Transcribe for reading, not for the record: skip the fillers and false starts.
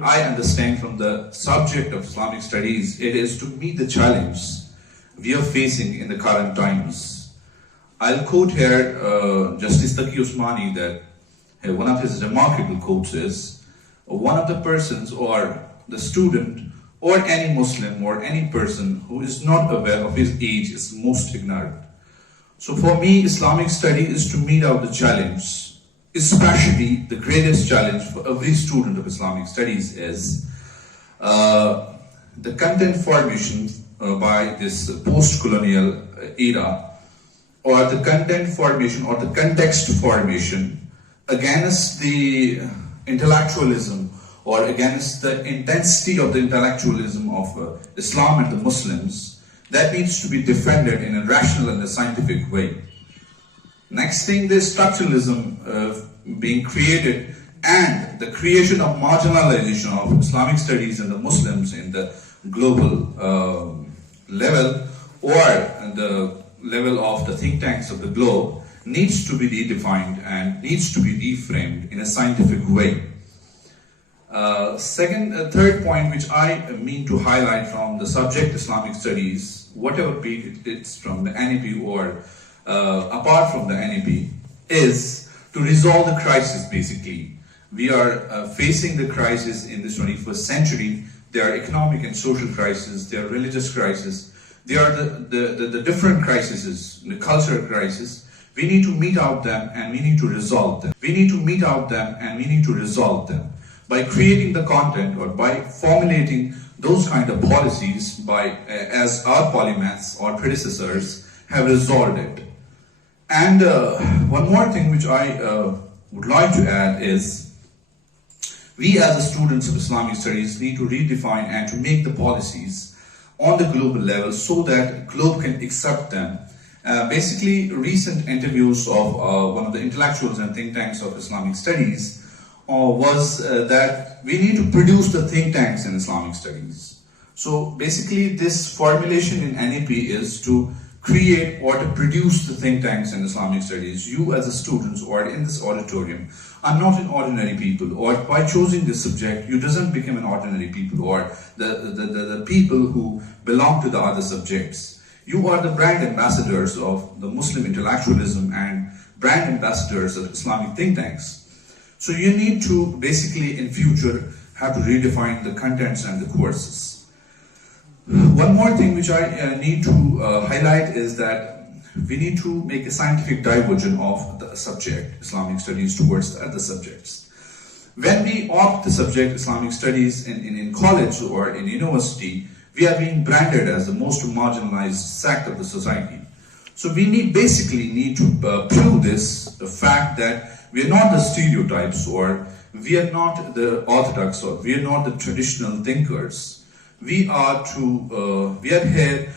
what I understand from the subject of Islamic studies, it is to meet the challenge we are facing in the current times. I'll quote here Justice Taqi Usmani that one of his remarkable quotes is, one of the persons or the student or any Muslim or any person who is not aware of his age is most ignorant. So for me, Islamic study is to meet out the challenge, especially the greatest challenge for every student of Islamic studies is the content formation by this post-colonial era, or the content formation or the context formation against the intellectualism or against the intensity of the intellectualism of Islam and the Muslims, that needs to be defended in a rational and a scientific way. Next thing, the structuralism being created and the creation of marginalization of Islamic studies and the Muslims in the global level or the level of the think tanks of the globe needs to be redefined and needs to be reframed in a scientific way. Third point which I mean to highlight from the subject Islamic studies, whatever be it's from the NEP or apart from the NEP, is to resolve the crisis basically. We are facing the crisis in this 21st century. There are economic and social crises, there are religious crises, there are the different crises, the cultural crisis. We need to meet out them and we need to resolve them. We need to meet out them and we need to resolve them by creating the content or by formulating those kind of policies by as our polymaths or predecessors have resolved it. And one more thing which I would like to add is we as the students of Islamic studies need to redefine and to make the policies on the global level so that globe can accept them. Basically, recent interviews of one of the intellectuals and think tanks of Islamic studies was that we need to produce the think tanks in Islamic studies. So basically this formulation in NEP is to create or to produce the think tanks in Islamic studies. You as a students or in this auditorium are not an ordinary people, or by choosing this subject you doesn't become an ordinary people or the people who belong to the other subjects. You are the brand ambassadors of the Muslim intellectualism and brand ambassadors of Islamic think tanks. So you need to basically in future have to redefine the contents and the courses. One more thing which I need to highlight is that we need to make a scientific diversion of the subject Islamic studies towards the other subjects. When we opt the subject Islamic studies in college or in university, we are being branded as the most marginalized sect of the society. So we basically need to prove this, the fact that we are not the stereotypes or we are not the orthodox or we are not the traditional thinkers. We are here